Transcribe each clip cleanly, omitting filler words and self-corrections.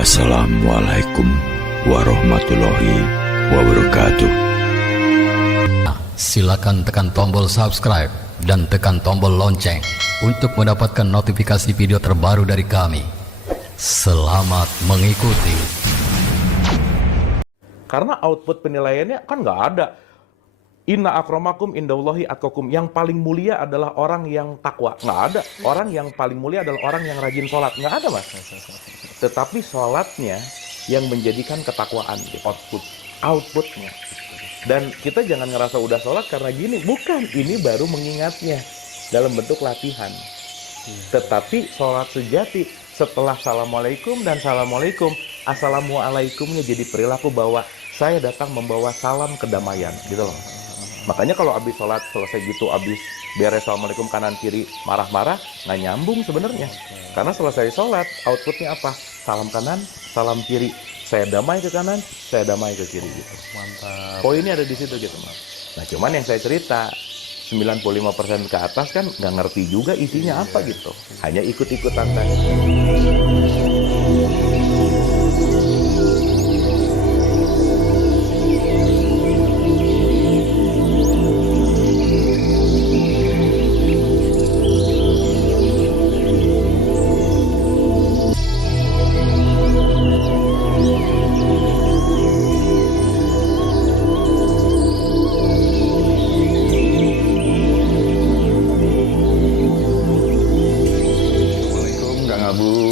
Assalamualaikum warahmatullahi wabarakatuh. Silakan tekan tombol subscribe dan tekan tombol lonceng untuk mendapatkan notifikasi video terbaru dari kami. Selamat mengikuti. Karena output penilaiannya kan nggak ada. Inna akramakum indallahi atqakum. Yang paling mulia adalah orang yang takwa. Nggak ada. Orang yang paling mulia adalah orang yang rajin sholat. Nggak ada, Mas. Tetapi sholatnya yang menjadikan ketakwaan. Outputnya. Dan kita jangan ngerasa udah sholat karena gini. Bukan. Ini baru mengingatnya. Dalam bentuk latihan. Tetapi sholat sejati. Setelah assalamualaikum dan assalamualaikum. Assalamualaikumnya jadi perilaku bahwa saya datang membawa salam kedamaian. Gitu loh. Makanya kalau habis sholat selesai gitu, habis beres assalamualaikum kanan kiri marah-marah, nggak nyambung sebenarnya. Karena selesai sholat, outputnya apa? Salam kanan, salam kiri. Saya damai ke kanan, saya damai ke kiri gitu. Mantap. Poinnya ada di situ gitu, Mas. Nah, cuman yang saya cerita 95% ke atas kan nggak ngerti juga isinya apa gitu. Hanya ikut-ikutan tadi.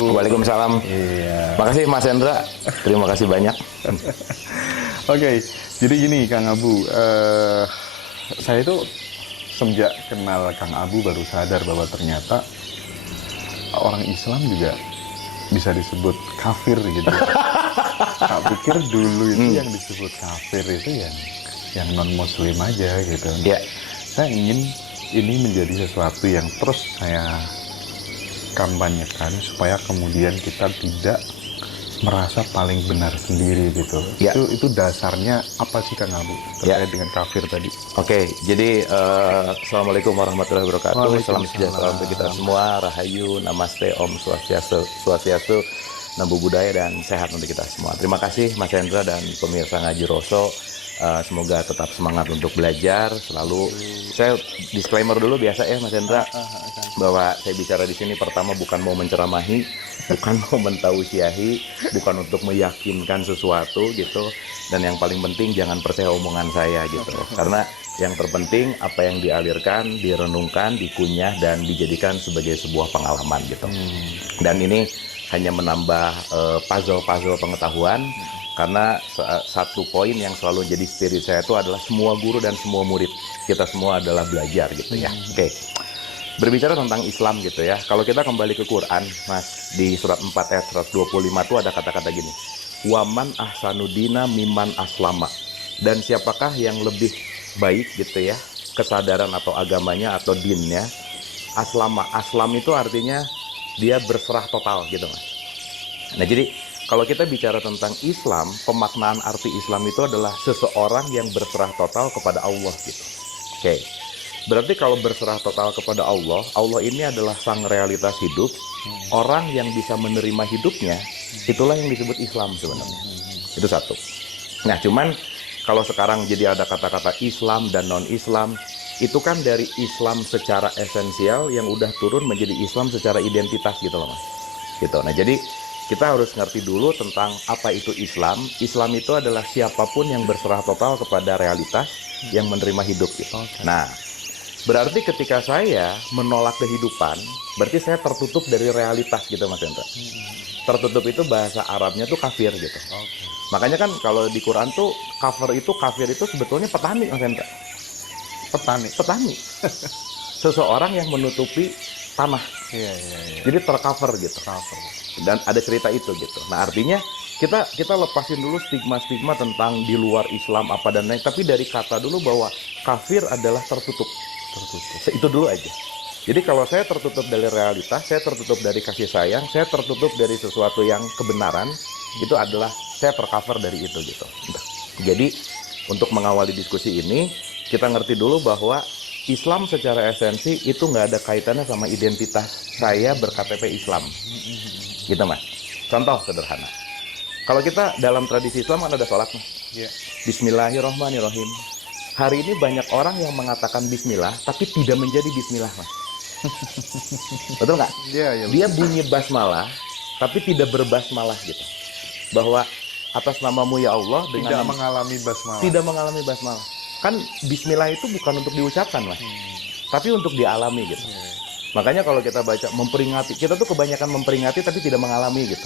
Waalaikumsalam. Iya. Makasih Mas Hendra. Terima kasih banyak. Oke, jadi gini Kang Abu, saya itu semenjak kenal Kang Abu baru sadar bahwa ternyata orang Islam juga bisa disebut kafir gitu. Tak pikir dulu itu yang disebut kafir itu yang non Muslim aja gitu. Ya. Saya ingin ini menjadi sesuatu yang terus saya kampanyekan supaya kemudian kita tidak merasa paling benar sendiri gitu. Ya. Itu dasarnya apa sih Kang Abu terkait dengan kafir tadi? Oke, jadi assalamualaikum warahmatullahi wabarakatuh. Salam Waalaikumsalam. sejahtera untuk kita semua. Rahayu, namaste, om swastiastu, namo buddhaya dan sehat untuk kita semua. Terima kasih Mas Hendra dan pemirsa Ngaji Roso. Semoga tetap semangat untuk belajar. Selalu saya disclaimer dulu biasa ya Mas Hendra, bahwa saya bicara di sini pertama bukan mau menceramahi, bukan mau mentausiahi, bukan untuk meyakinkan sesuatu gitu. Dan yang paling penting jangan percaya omongan saya gitu. Karena yang terpenting apa yang dialirkan, direnungkan, dikunyah dan dijadikan sebagai sebuah pengalaman gitu. Dan ini hanya menambah puzzle-puzzle pengetahuan. Karena satu poin yang selalu jadi spirit saya itu adalah semua guru dan semua murid kita semua adalah belajar gitu ya. Oke. Berbicara tentang Islam gitu ya. Kalau kita kembali ke Quran, Mas, di surat 4 ayat 125 itu ada kata-kata gini. Waman ahsanudina miman aslama. Dan siapakah yang lebih baik gitu ya, kesadaran atau agamanya atau dinnya? Aslama. Aslam itu artinya dia berserah total gitu, Mas. Nah, jadi kalau kita bicara tentang Islam, pemaknaan arti Islam itu adalah seseorang yang berserah total kepada Allah gitu. Oke. Berarti kalau berserah total kepada Allah, Allah ini adalah sang realitas hidup. Orang yang bisa menerima hidupnya, itulah yang disebut Islam sebenarnya. Itu satu. Nah, cuman kalau sekarang jadi ada kata-kata Islam dan non-Islam, itu kan dari Islam secara esensial yang udah turun menjadi Islam secara identitas gitu loh, Mas. Gitu. Nah, jadi kita harus ngerti dulu tentang apa itu Islam. Islam itu adalah siapapun yang berserah total kepada realitas yang menerima hidup gitu. Nah, berarti ketika saya menolak kehidupan, berarti saya tertutup dari realitas gitu Mas Hendra. Tertutup itu bahasa Arabnya tuh kafir gitu. Makanya kan kalau di Quran tuh kafir itu sebetulnya petani Mas Hendra. Petani. Seseorang yang menutupi tanah. Iya. Jadi tercover gitu. Dan ada cerita itu gitu. Nah, artinya kita lepasin dulu stigma-stigma tentang di luar Islam apa dan lain, tapi dari kata dulu bahwa kafir adalah tertutup. Itu dulu aja. Jadi kalau saya tertutup dari realitas, saya tertutup dari kasih sayang, saya tertutup dari sesuatu yang kebenaran, itu adalah saya tercover dari itu gitu. Jadi untuk mengawali diskusi ini, kita ngerti dulu bahwa Islam secara esensi itu nggak ada kaitannya sama identitas saya berKTP Islam. Gitu Mas. Contoh sederhana. Kalau kita dalam tradisi Islam kan ada sholat nih. Iya. Bismillahirrahmanirrahim. Hari ini banyak orang yang mengatakan bismillah tapi tidak menjadi bismillah, Mas. Betul nggak? Iya, iya. Dia bunyi basmalah tapi tidak berbasmalah gitu. Bahwa atas namamu ya Allah dengan Tidak mengalami basmalah. tidak mengalami basmalah. Kan bismillah itu bukan untuk diucapkan, Mas. Tapi untuk dialami gitu. Makanya kalau kita baca memperingati, kita tuh kebanyakan memperingati tapi tidak mengalami gitu.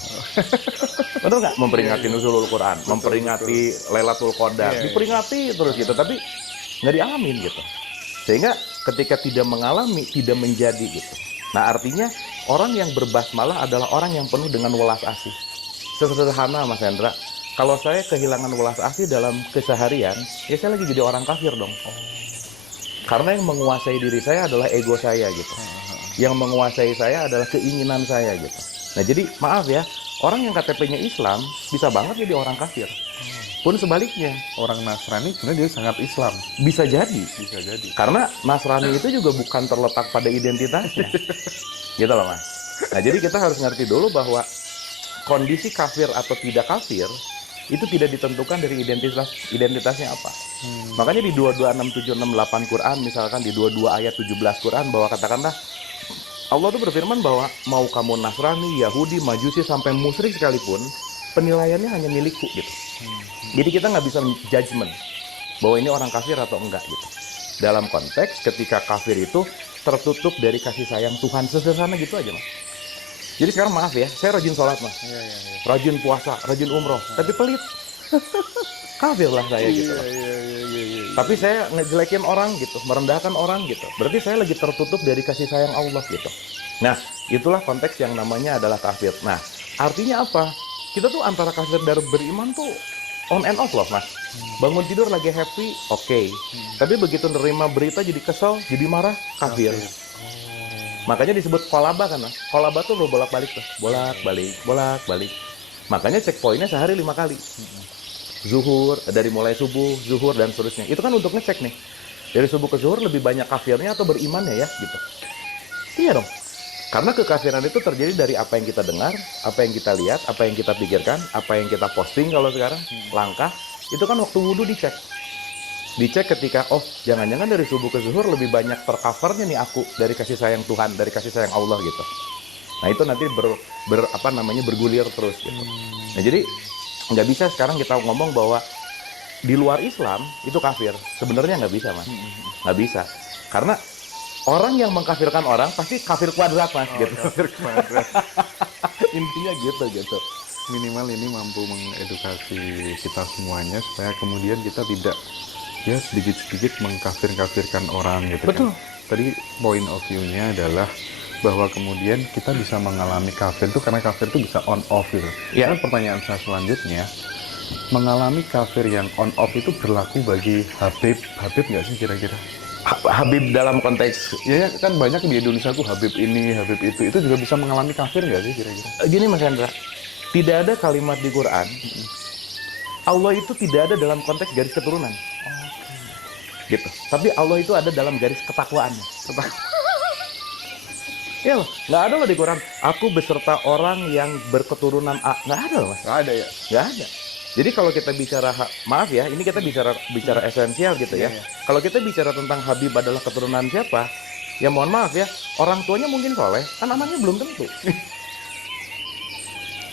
Betul nggak? Memperingati nuzulul Quran, memperingati Lailatul Qadar, diperingati terus gitu, tapi nggak dialamin gitu. Sehingga ketika tidak mengalami, tidak menjadi gitu. Nah artinya orang yang berbasmalah adalah orang yang penuh dengan welas asih. Sesederhana Mas Hendra, kalau saya kehilangan welas asih dalam keseharian, ya saya lagi jadi orang kafir dong. Karena yang menguasai diri saya adalah ego saya gitu. Yang menguasai saya adalah keinginan saya gitu. Nah jadi maaf ya, orang yang KTP-nya Islam bisa banget jadi orang kafir. Pun sebaliknya, Orang Nasrani sebenarnya dia sangat Islam. bisa jadi. Bisa jadi. Karena Nasrani itu juga bukan terletak pada identitasnya. Gitu loh Mas. Nah jadi kita harus ngerti dulu bahwa kondisi kafir atau tidak kafir itu tidak ditentukan dari identitasnya apa. Makanya di 226768 Quran, misalkan di 22 ayat 17 Quran, bahwa katakanlah Allah tuh berfirman bahwa mau kamu Nasrani, Yahudi, Majusi, sampai musyrik sekalipun, penilaiannya hanya milikku gitu. Jadi kita nggak bisa judgement bahwa ini orang kafir atau enggak gitu. Dalam konteks ketika kafir itu tertutup dari kasih sayang Tuhan, sederhana gitu aja Mas. Jadi sekarang maaf ya, saya rajin sholat Mas, rajin puasa, rajin umroh, tapi pelit. Kafir lah saya gitu. Tapi saya ngejelekin orang gitu, merendahkan orang gitu. Berarti saya lagi tertutup dari kasih sayang Allah gitu. Nah, itulah konteks yang namanya adalah kafir. Nah, artinya apa? Kita tuh antara kafir dan beriman tuh on and off loh Mas. Bangun tidur lagi happy, oke. Tapi begitu nerima berita jadi kesel, jadi marah, kafir. Makanya disebut kolaba kan Mas. Kolaba tuh lo bolak-balik tuh. Bolak-balik, bolak-balik. Makanya checkpointnya sehari 5 kali. Zuhur, dari mulai subuh, zuhur, dan seterusnya. Itu kan untuk ngecek nih. Dari subuh ke zuhur lebih banyak kafirnya atau berimannya ya, gitu. Iya dong. Karena kekafiran itu terjadi dari apa yang kita dengar, apa yang kita lihat, apa yang kita pikirkan, apa yang kita posting kalau sekarang, langkah. Itu kan waktu wudhu dicek. Dicek ketika, oh jangan-jangan dari subuh ke zuhur lebih banyak tercovernya nih aku dari kasih sayang Tuhan, dari kasih sayang Allah gitu. Nah itu nanti bergulir terus gitu. Nah jadi nggak bisa sekarang kita ngomong bahwa di luar Islam itu kafir. Sebenarnya nggak bisa Mas, nggak bisa. Karena orang yang mengkafirkan orang pasti kafir kuadrat Mas, gitu. Kafir kuadrat. Intinya gitu. Minimal ini mampu mengedukasi kita semuanya supaya kemudian kita tidak ya sedikit-sedikit mengkafir-kafirkan orang gitu. Betul. Kan. Tadi point of view-nya adalah bahwa kemudian kita bisa mengalami kafir itu karena kafir itu bisa on off gitu. Ya. Dan pertanyaan saya selanjutnya, mengalami kafir yang on off itu berlaku bagi Habib nggak sih kira-kira? Habib dalam konteks Ya kan banyak di Indonesia tuh Habib ini, Habib itu juga bisa mengalami kafir nggak sih kira-kira? gini Mas Hendra, tidak ada kalimat di Quran Allah itu tidak ada dalam konteks garis keturunan. Gitu. Tapi Allah itu ada dalam garis ketakwaan. Iya loh, nggak ada loh di Quran. Aku beserta orang yang berketurunan A. Nggak ada loh Mas. Nggak ada ya? Nggak ada. Jadi kalau kita bicara, maaf ya, ini kita bicara esensial gitu ya. Kalau kita bicara tentang Habib adalah keturunan siapa, ya mohon maaf ya, orang tuanya mungkin soleh, kan anaknya belum tentu.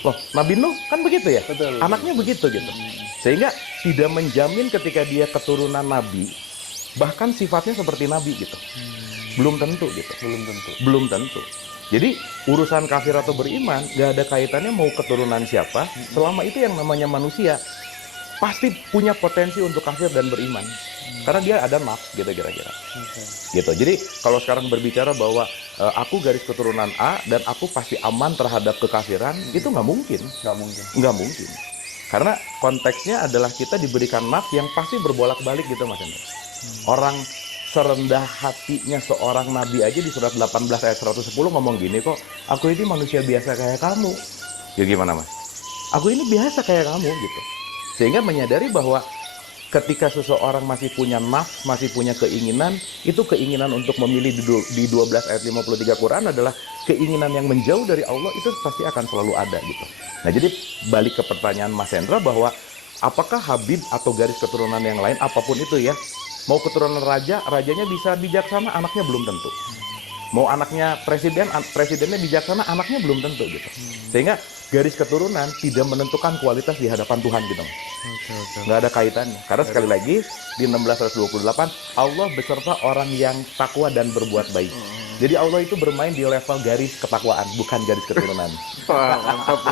Loh, Nabi Nuh kan begitu ya? Betul. Anaknya begitu gitu. Sehingga tidak menjamin ketika dia keturunan Nabi, bahkan sifatnya seperti Nabi gitu. Belum tentu gitu. Belum tentu. Jadi urusan kafir atau beriman gak ada kaitannya mau keturunan siapa, selama itu yang namanya manusia pasti punya potensi untuk kafir dan beriman. Karena dia ada nafs gitu kira-kira. Gitu. Jadi kalau sekarang berbicara bahwa aku garis keturunan A dan aku pasti aman terhadap kekafiran, itu nggak mungkin. Nggak mungkin. Karena konteksnya adalah kita diberikan nafs yang pasti berbolak-balik gitu Mas Hendra. Orang serendah hatinya seorang nabi aja di surat 18 ayat 110 ngomong gini kok, aku ini manusia biasa kayak kamu. Ya gimana Mas? Aku ini biasa kayak kamu gitu. Sehingga menyadari bahwa ketika seseorang masih punya nafs, masih punya keinginan, itu keinginan untuk memilih di 12 ayat 53 Quran adalah keinginan yang menjauh dari Allah itu pasti akan selalu ada gitu. Nah jadi balik ke pertanyaan Mas Hendra bahwa apakah Habib atau garis keturunan yang lain apapun itu ya, mau keturunan raja, rajanya bisa bijaksana, anaknya belum tentu. Mau anaknya presiden, presidennya bijaksana, anaknya belum tentu gitu. Sehingga garis keturunan tidak menentukan kualitas di hadapan Tuhan gitu. Nggak ada kaitannya. Karena sekali lagi di 1628 Allah beserta orang yang takwa dan berbuat baik. Jadi Allah itu bermain di level garis ketakwaan, bukan garis keturunan. Wah, mantap.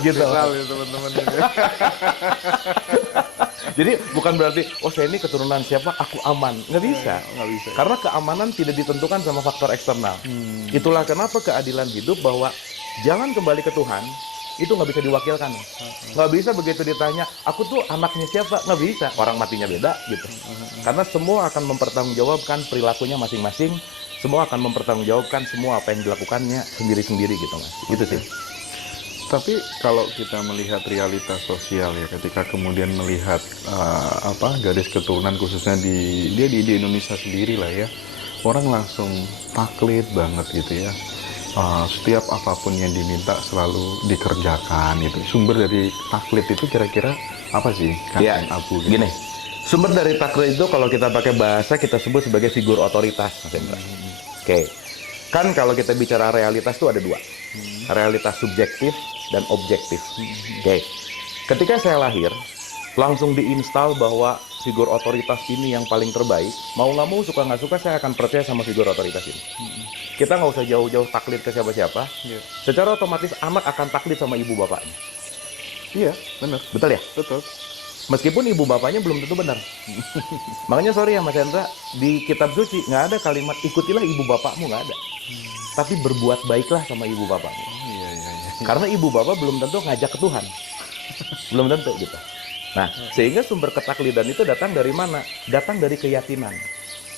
Gitu. Sekali teman-teman ini. Jadi bukan berarti, oh saya ini keturunan siapa, aku aman. Nggak bisa. Nggak bisa. Karena keamanan tidak ditentukan sama faktor eksternal. Itulah kenapa keadilan hidup bahwa jalan kembali ke Tuhan, itu nggak bisa diwakilkan. Nggak bisa begitu ditanya, aku tuh anaknya siapa, nggak bisa. Orang matinya beda gitu. Karena semua akan mempertanggungjawabkan perilakunya masing-masing. Semua akan mempertanggungjawabkan semua apa yang dilakukannya sendiri-sendiri gitu Mas. Gitu sih. Tapi kalau kita melihat realitas sosial ya, ketika kemudian melihat garis keturunan khususnya di Indonesia sendiri lah ya, orang langsung taklid banget gitu ya. Setiap apapun yang diminta selalu dikerjakan gitu. Sumber dari taklid itu kira-kira apa sih? Ya, Abu gitu. gini. Sumber dari taklid itu kalau kita pakai bahasa kita sebut sebagai figur otoritas, Mas Hendra. Oke. Kan kalau kita bicara realitas itu ada dua. Realitas subjektif dan objektif. Oke. Ketika saya lahir, langsung diinstal bahwa figur otoritas ini yang paling terbaik. Mau nggak mau, suka nggak suka, saya akan percaya sama figur otoritas ini. Kita nggak usah jauh-jauh taklid ke siapa-siapa. Secara otomatis anak akan taklid sama ibu bapaknya. Iya, benar. Betul ya? Betul. Meskipun ibu bapaknya belum tentu benar. Makanya sorry ya Mas Hendra, di kitab suci nggak ada kalimat ikutilah ibu bapakmu, nggak ada. Tapi berbuat baiklah sama ibu bapakmu. Iya. Karena ibu bapak belum tentu ngajak ke Tuhan. Belum tentu gitu. Nah, sehingga sumber ketaklidan itu datang dari mana? Datang dari keyakinan.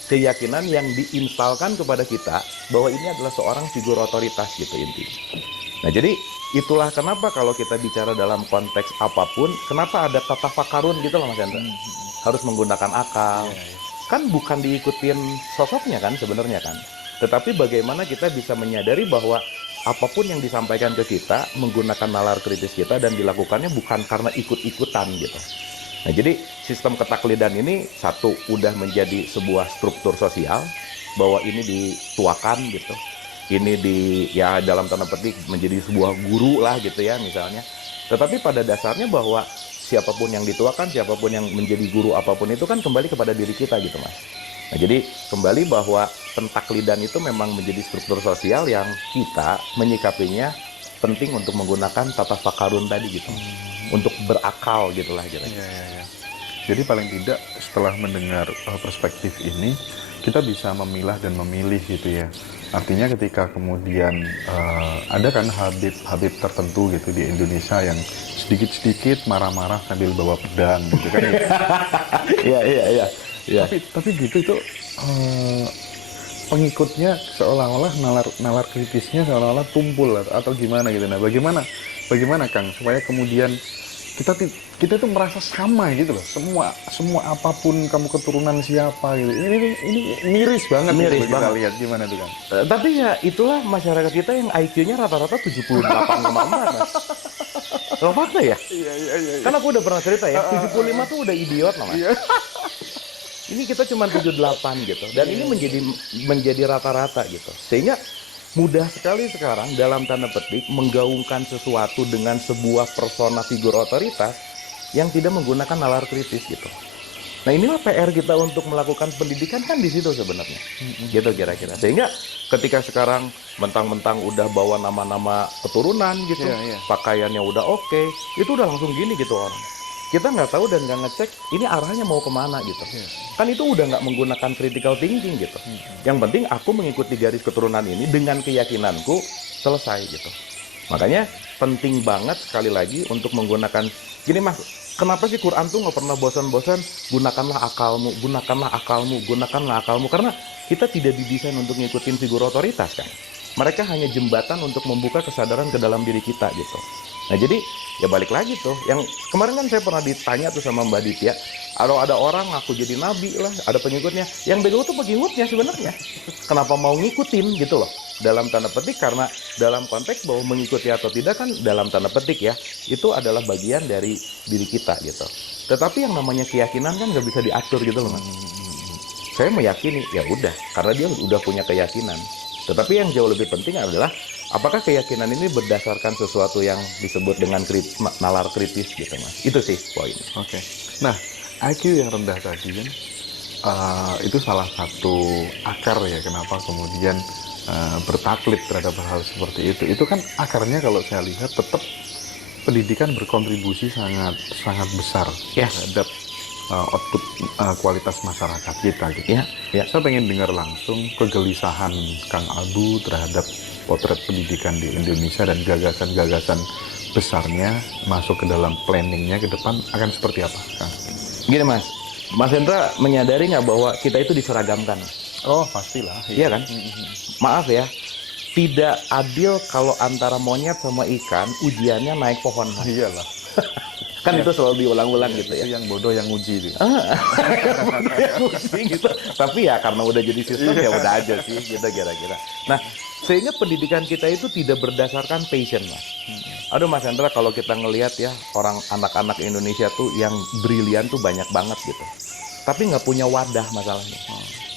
Keyakinan yang diinstalkan kepada kita bahwa ini adalah seorang figur otoritas gitu intinya. Nah, jadi itulah kenapa kalau kita bicara dalam konteks apapun, kenapa ada tata fakarun gitu loh Mas Hendra. Harus menggunakan akal. Kan bukan diikutin sosoknya kan sebenarnya kan. Tetapi bagaimana kita bisa menyadari bahwa apapun yang disampaikan ke kita menggunakan nalar kritis kita dan dilakukannya bukan karena ikut-ikutan gitu. Nah, jadi sistem ketaklidan ini satu udah menjadi sebuah struktur sosial bahwa ini dituakan gitu. Ini ya dalam tanda petik menjadi sebuah guru lah gitu ya misalnya. Tetapi pada dasarnya bahwa siapapun yang dituakan, siapapun yang menjadi guru apapun itu kan kembali kepada diri kita gitu Mas. Nah, jadi kembali bahwa pentaklidan itu memang menjadi struktur sosial yang kita menyikapinya penting untuk menggunakan tata fakarun tadi gitu. Untuk berakal gitulah kira-kira. Ya. Jadi paling tidak setelah mendengar perspektif ini, kita bisa memilah dan memilih gitu ya. Artinya ketika kemudian ada kan Habib tertentu gitu di Indonesia yang sedikit-sedikit marah-marah sambil bawa pedang gitu kan. Iya. Tapi gitu itu pengikutnya seolah-olah nalar kritisnya seolah-olah tumpul atau gimana gitu. Nah, bagaimana Kang supaya kemudian kita tuh merasa sama gitu loh. Semua apapun kamu keturunan siapa gitu. Ini miris banget Miris gitu, banget. kita lihat gimana tuh Kang. Tapi ya itulah masyarakat kita yang IQ-nya rata-rata 78,4 Mas. Lo fakta ya? Iya. Kan aku udah pernah cerita ya, 75 tuh udah idiot Mas. Iya. Ini kita cuma 78 gitu. Dan ini menjadi rata-rata gitu. Sehingga mudah sekali sekarang dalam tanda petik menggaungkan sesuatu dengan sebuah persona figur otoritas yang tidak menggunakan nalar kritis gitu. Nah, inilah PR kita untuk melakukan pendidikan kan di situ sebenarnya. Gitu kira-kira. Sehingga ketika sekarang mentang-mentang udah bawa nama-nama keturunan gitu, pakaiannya udah oke, itu udah langsung gini gitu orang. Kita nggak tahu dan nggak ngecek ini arahnya mau kemana gitu. Kan itu udah nggak menggunakan critical thinking gitu. Yang penting aku mengikuti garis keturunan ini dengan keyakinanku selesai gitu. Makanya penting banget sekali lagi untuk menggunakan gini Mas. Kenapa sih Quran tuh nggak pernah bosan-bosan gunakanlah akalmu karena kita tidak didesain untuk ngikutin figur otoritas kan. Mereka hanya jembatan untuk membuka kesadaran ke dalam diri kita gitu. Nah, jadi ya balik lagi tuh. Yang kemarin kan saya pernah ditanya tuh sama Mbak Ditya, ada orang ngaku jadi nabi lah, ada pengikutnya. Yang bego tuh pengikutnya sebenarnya. Kenapa mau ngikutin gitu loh. dalam tanda petik, karena dalam konteks bahwa mengikuti atau tidak kan dalam tanda petik ya, itu adalah bagian dari diri kita gitu. Tetapi yang namanya keyakinan kan nggak bisa diatur gitu loh Mas. Saya meyakini, ya udah, karena dia udah punya keyakinan. Tetapi yang jauh lebih penting adalah apakah keyakinan ini berdasarkan sesuatu yang disebut dengan nalar kritis gitu Mas. Itu sih poinnya. Oke. Nah, IQ yang rendah tadi kan itu salah satu akar ya kenapa kemudian bertaklid terhadap hal seperti itu. Itu kan akarnya kalau saya lihat tetap pendidikan berkontribusi sangat besar terhadap output kualitas masyarakat kita gitu. Ya. Saya pengen dengar langsung kegelisahan Kang Abu terhadap potret pendidikan di Indonesia dan gagasan-gagasan besarnya masuk ke dalam planningnya ke depan akan seperti apa, Kang? Gini Mas Hendra menyadari nggak bahwa kita itu diseragamkan? Oh pastilah. Iya kan? Maaf ya, tidak adil kalau antara monyet sama ikan ujiannya naik pohon. Iyalah. Kan itu selalu diulang-ulang gitu ya. Itu yang bodoh yang uji itu. Gitu. Tapi ya karena udah jadi sistem ya udah aja sih gitu kira-kira. Nah, sehingga pendidikan kita itu tidak berdasarkan passion Mas. Aduh Mas Hendra, kalau kita ngelihat ya orang anak-anak Indonesia tuh yang brilian tuh banyak banget gitu. Tapi nggak punya wadah masalahnya.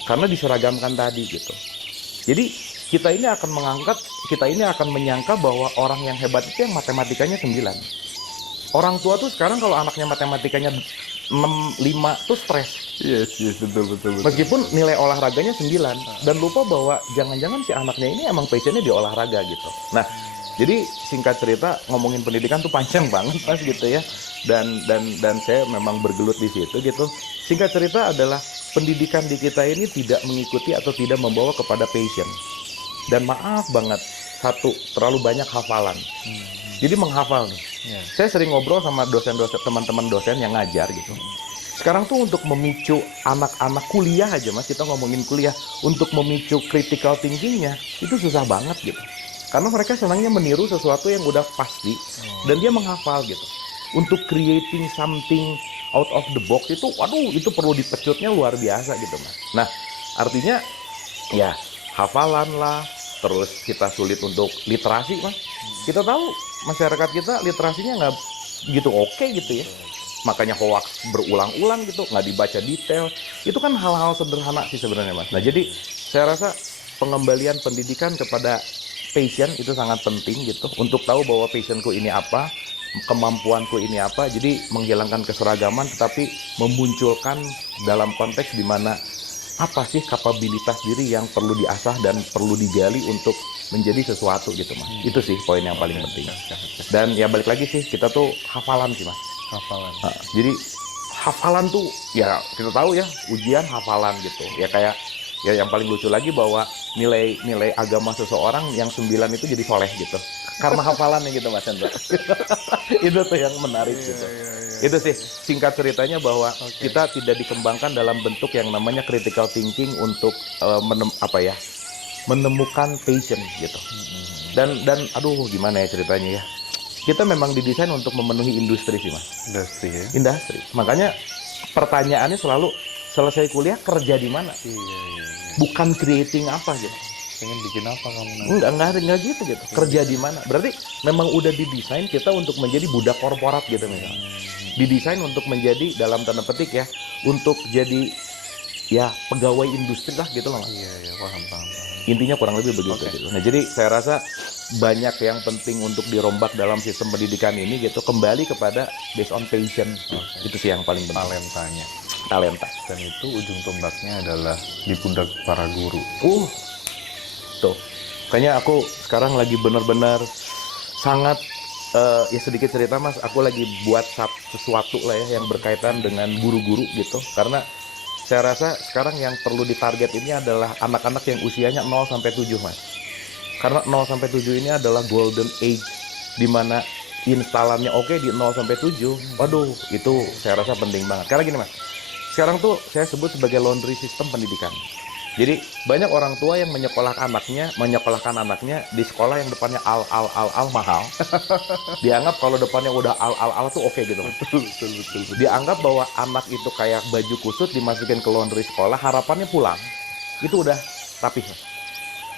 Karena diseragamkan tadi gitu. Jadi kita ini akan menyangka bahwa orang yang hebat itu yang matematikanya 9. Orang tua tuh sekarang kalau anaknya matematikanya 6, 5 tuh stres. Yes, betul. Meskipun nilai olahraganya 9 dan lupa bahwa jangan-jangan si anaknya ini emang passionnya di olahraga gitu. Nah, jadi singkat cerita ngomongin pendidikan tuh panjang banget Mas gitu ya. Dan saya memang bergelut di situ gitu. Singkat cerita adalah pendidikan di kita ini tidak mengikuti atau tidak membawa kepada passion. Dan maaf banget, satu, terlalu banyak hafalan. Jadi menghafal nih. Saya sering ngobrol sama teman-teman dosen yang ngajar gitu. Sekarang tuh untuk memicu anak-anak kuliah aja Mas, kita ngomongin kuliah, untuk memicu critical thinking-nya itu susah banget gitu. Karena mereka senangnya meniru sesuatu yang udah pasti dan dia menghafal gitu. Untuk creating something out of the box itu, waduh, itu perlu dipecutnya luar biasa gitu Mas. Nah, artinya ya hafalan lah, terus kita sulit untuk literasi Mas. Kita tahu masyarakat kita literasinya nggak gitu oke gitu ya. Makanya hoax berulang-ulang gitu, nggak dibaca detail. Itu kan hal-hal sederhana sih sebenarnya Mas. Nah jadi saya rasa pengembalian pendidikan kepada passion itu sangat penting gitu. Untuk tahu bahwa passionku ini apa, kemampuanku ini apa. Jadi menghilangkan keseragaman tetapi memunculkan dalam konteks di mana apa sih kapabilitas diri yang perlu diasah dan perlu digali untuk menjadi sesuatu gitu Mas. Itu sih poin yang paling penting. Dan ya balik lagi sih, kita tuh hafalan sih Mas. Hafalan. Nah, jadi hafalan tuh ya kita tahu ya, ujian hafalan gitu. Ya kayak ya yang paling lucu lagi bahwa nilai agama seseorang yang 9 itu jadi soleh gitu. Karena hafalannya gitu Mas Hendra. Itu tuh yang menarik gitu. Itu sih singkat ceritanya bahwa kita tidak dikembangkan dalam bentuk yang namanya critical thinking untuk menemukan passion gitu. Dan aduh gimana ya ceritanya ya. Kita memang didesain untuk memenuhi industri sih Mas. Industri ya. Industri. Makanya pertanyaannya selalu selesai kuliah kerja di mana? Iya. Bukan creating apa gitu. Pengen bikin apa kamu? Enggak gitu. Kerja di mana? Berarti memang udah didesain kita untuk menjadi budak korporat gitu misalnya. Didesain untuk menjadi dalam tanda petik ya, untuk jadi ya pegawai industri lah gitu loh Mas. Iya, paham. Intinya kurang lebih begitu gitu. Nah, jadi saya rasa banyak yang penting untuk dirombak dalam sistem pendidikan ini gitu, kembali kepada based on passion. Itu sih yang paling penting. Talenta. Dan itu ujung tombaknya adalah di pundak para guru. Tuh. Kayaknya aku sekarang lagi benar-benar sangat ya sedikit cerita Mas, aku lagi buat sesuatu lah ya yang berkaitan dengan guru-guru gitu. Karena saya rasa sekarang yang perlu ditarget ini adalah anak-anak yang usianya 0 sampai 7 Mas. Karena 0 sampai 7 ini adalah golden age di mana instalannya oke di 0 sampai 7. Waduh, itu saya rasa penting banget. Karena gini Mas, sekarang tuh saya sebut sebagai laundry system pendidikan. Jadi banyak orang tua yang menyekolahkan anaknya di sekolah yang depannya al mahal. Dianggap kalau depannya udah al tuh oke gitu. Betul. Dianggap bahwa anak itu kayak baju kusut dimasukin ke laundry sekolah, harapannya pulang itu udah rapih.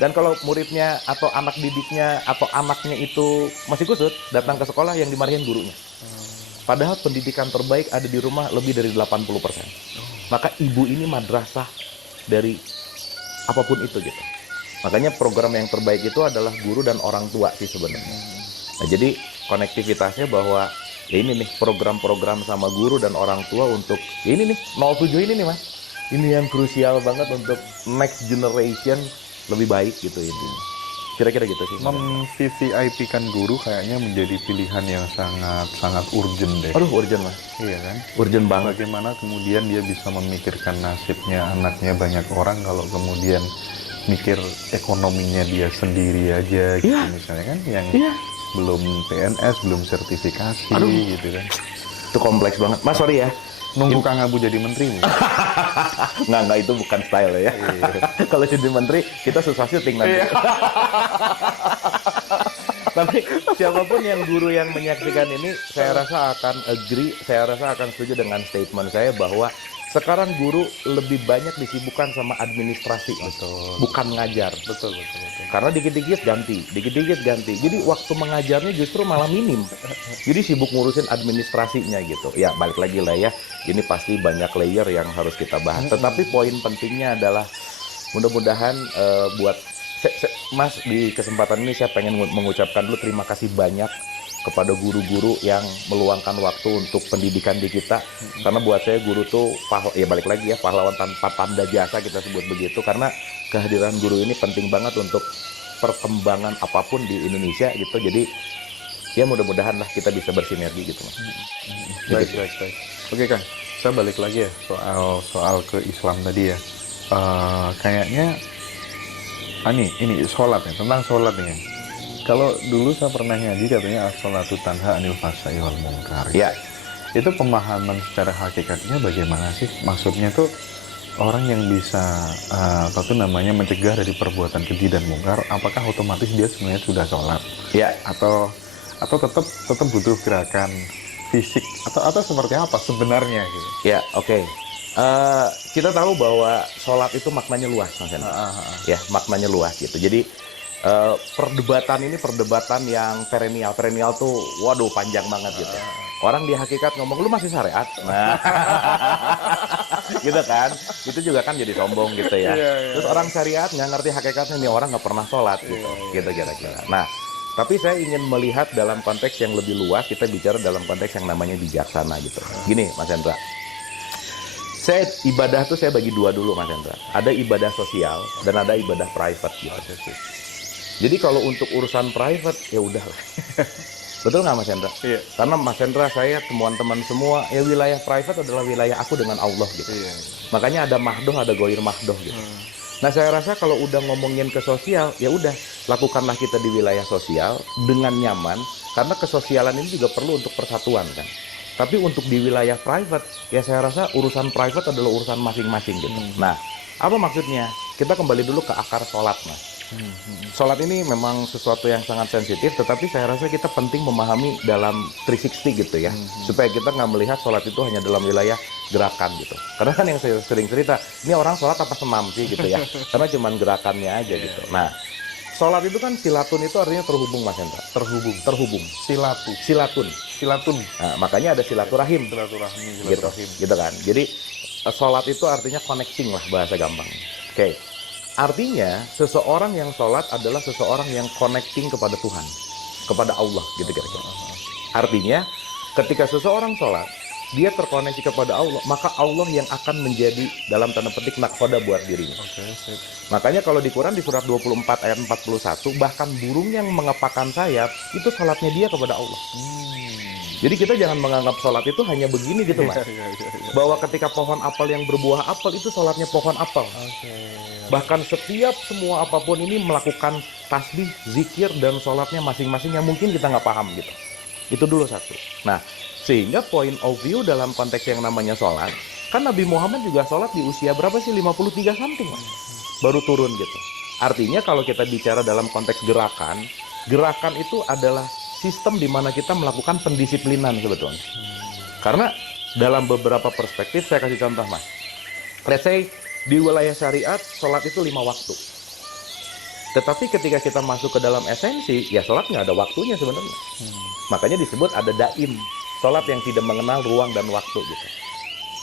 Dan kalau muridnya atau anak didiknya atau anaknya itu masih kusut, datang ke sekolah yang dimarahin gurunya. Padahal pendidikan terbaik ada di rumah lebih dari 80%. Maka ibu ini madrasah dari apapun itu gitu. Makanya program yang terbaik itu adalah guru dan orang tua sih sebenarnya. Nah, jadi konektivitasnya bahwa ya ini nih program-program sama guru dan orang tua untuk ya ini nih 07 ini nih Mas. Ini yang krusial banget untuk next generation lebih baik gitu intinya. Kira-kira gitu sih. Mem-VVIP-kan guru kayaknya menjadi pilihan yang sangat urgent deh. Aduh, urgent Mas. Iya kan? Urgent banget. Bagaimana kemudian dia bisa memikirkan nasibnya anaknya banyak orang kalau kemudian mikir ekonominya dia sendiri aja gitu misalnya kan yang belum PNS, belum sertifikasi gitu kan. Itu kompleks banget. Mas sorry ya. Nunggu Kang Abu jadi menteri nih. Nggak, itu bukan style ya. Kalau jadi menteri, kita susah syuting nanti. Tapi siapapun yang guru yang menyaksikan ini, saya rasa akan agree, saya rasa akan setuju dengan statement saya bahwa sekarang guru lebih banyak disibukkan sama administrasi, bukan ngajar. Betul. Karena dikit-dikit ganti. Jadi waktu mengajarnya justru malah minim. Jadi sibuk ngurusin administrasinya gitu. Ya balik lagi lah ya, ini pasti banyak layer yang harus kita bahas. Tetapi poin pentingnya adalah mudah-mudahan buat Mas di kesempatan ini saya pengen mengucapkan dulu terima kasih banyak kepada guru-guru yang meluangkan waktu untuk pendidikan di kita. Karena buat saya guru tuh ya balik lagi ya, pahlawan tanpa tanda jasa kita sebut begitu, karena kehadiran guru ini penting banget untuk perkembangan apapun di Indonesia gitu. Jadi ya mudah-mudahan lah kita bisa bersinergi gitu Mas. Baik. Oke Kang, saya balik lagi ya soal ke Islam tadi ya. Kayaknya ini sholat ya, tentang sholat nih. Kalau dulu saya pernah ngaji katanya as-sholatu tanha anil fahsya'i wal munkar. Ya. Itu pemahaman secara hakikatnya bagaimana sih? Maksudnya tuh orang yang bisa mencegah dari perbuatan keji dan mungkar, apakah otomatis dia sebenarnya sudah sholat? Ya. Atau tetap butuh gerakan fisik atau seperti apa sebenarnya gitu? Ya, oke. Kita tahu bahwa sholat itu maknanya luas, Mas Hendra. Ya, maknanya luas gitu. Jadi perdebatan ini perdebatan yang perennial tuh waduh panjang banget gitu. Orang di hakikat ngomong lu masih syariat, nah gitu kan, itu juga kan jadi sombong gitu ya. Terus orang syariat nggak ngerti hakikatnya, nih orang nggak pernah sholat gitu, gitu kira-kira. Nah tapi saya ingin melihat dalam konteks yang lebih luas, kita bicara dalam konteks yang namanya bijaksana gitu. Gini Mas Hendra, saya ibadah tuh saya bagi dua dulu Mas Hendra. Ada ibadah sosial dan ada ibadah private gitu. Jadi kalau untuk urusan private ya udahlah. Betul nggak Mas Hendra? Iya. Karena Mas Hendra, saya, teman-teman semua, ya wilayah private adalah wilayah aku dengan Allah gitu. Iya. Makanya ada mahdoh, ada goir mahdoh gitu. Nah saya rasa kalau udah ngomongin ke sosial, ya udah lakukanlah kita di wilayah sosial dengan nyaman. Karena kesosialan ini juga perlu untuk persatuan kan. Tapi untuk di wilayah private, ya saya rasa urusan private adalah urusan masing-masing gitu. Nah, apa maksudnya? Kita kembali dulu ke akar sholat Mas. Sholat ini memang sesuatu yang sangat sensitif, tetapi saya rasa kita penting memahami dalam 360 gitu ya, supaya kita nggak melihat sholat itu hanya dalam wilayah gerakan gitu. Karena kan yang saya sering cerita, ini orang sholat apa senam sih gitu ya, karena cuman gerakannya aja gitu. Nah, sholat itu kan silatun itu artinya terhubung Mas Hendra. Terhubung. Silatun. Nah, makanya ada silaturahim. Gitu kan. Jadi sholat itu artinya connecting lah bahasa gampang. Oke. Artinya seseorang yang sholat adalah seseorang yang connecting kepada Tuhan, kepada Allah gitu kira-kira. Artinya ketika seseorang sholat, dia terkoneksi kepada Allah, maka Allah yang akan menjadi dalam tanda petik nakhoda buat dirinya. Makanya kalau di Quran di surat 24 ayat 41, bahkan burung yang mengepakkan sayap itu sholatnya dia kepada Allah. Jadi kita jangan menganggap sholat itu hanya begini gitu Mas. Bahwa ketika pohon apel yang berbuah apel itu sholatnya pohon apel. Bahkan setiap semua apapun ini melakukan tasbih, zikir, dan sholatnya masing-masing yang mungkin kita nggak paham gitu. Itu dulu satu. Nah, sehingga point of view dalam konteks yang namanya sholat, kan Nabi Muhammad juga sholat di usia berapa sih? 53 something Mas. Baru turun gitu. Artinya kalau kita bicara dalam konteks gerakan itu adalah sistem di mana kita melakukan pendisiplinan sebetulnya. Karena dalam beberapa perspektif, saya kasih contoh Mas. Let's say di wilayah syariat, sholat itu 5 waktu. Tetapi ketika kita masuk ke dalam esensi, ya sholat nggak ada waktunya sebenarnya. Makanya disebut ada daim, sholat yang tidak mengenal ruang dan waktu gitu.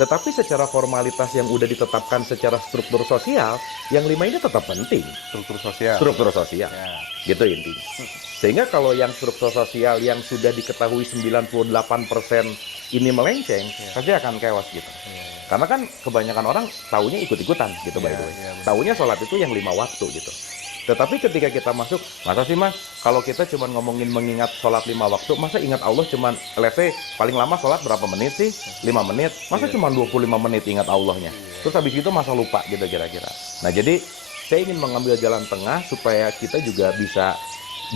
Tetapi secara formalitas yang udah ditetapkan secara struktur sosial, yang 5 ini tetap penting. Struktur sosial. Struktur sosial, Ya. gitu intinya. Sehingga kalau yang struktur sosial yang sudah diketahui 98% ini melenceng, pasti akan chaos gitu. Karena kan kebanyakan orang taunya ikut-ikutan gitu, by the way. benar. Taunya sholat itu yang 5 waktu gitu. Tetapi ketika kita masuk, masa sih mas, kalau kita cuma ngomongin mengingat sholat 5 waktu, masa ingat Allah cuma, let's say, paling lama sholat berapa menit sih? 5 menit. Masa cuma 25 menit ingat Allahnya? Terus habis itu masa lupa gitu kira-kira. Nah jadi, saya ingin mengambil jalan tengah supaya kita juga bisa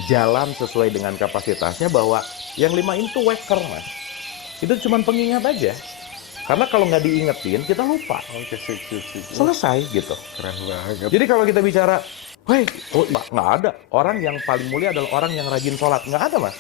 jalan sesuai dengan kapasitasnya, bahwa yang 5 itu waker mas. Itu cuma pengingat aja. Karena kalau nggak diingetin, kita lupa. Oke, sip. Selesai gitu. Keren banget. Jadi kalau kita bicara, nggak ada. Orang yang paling mulia adalah orang yang rajin sholat. Nggak ada mas.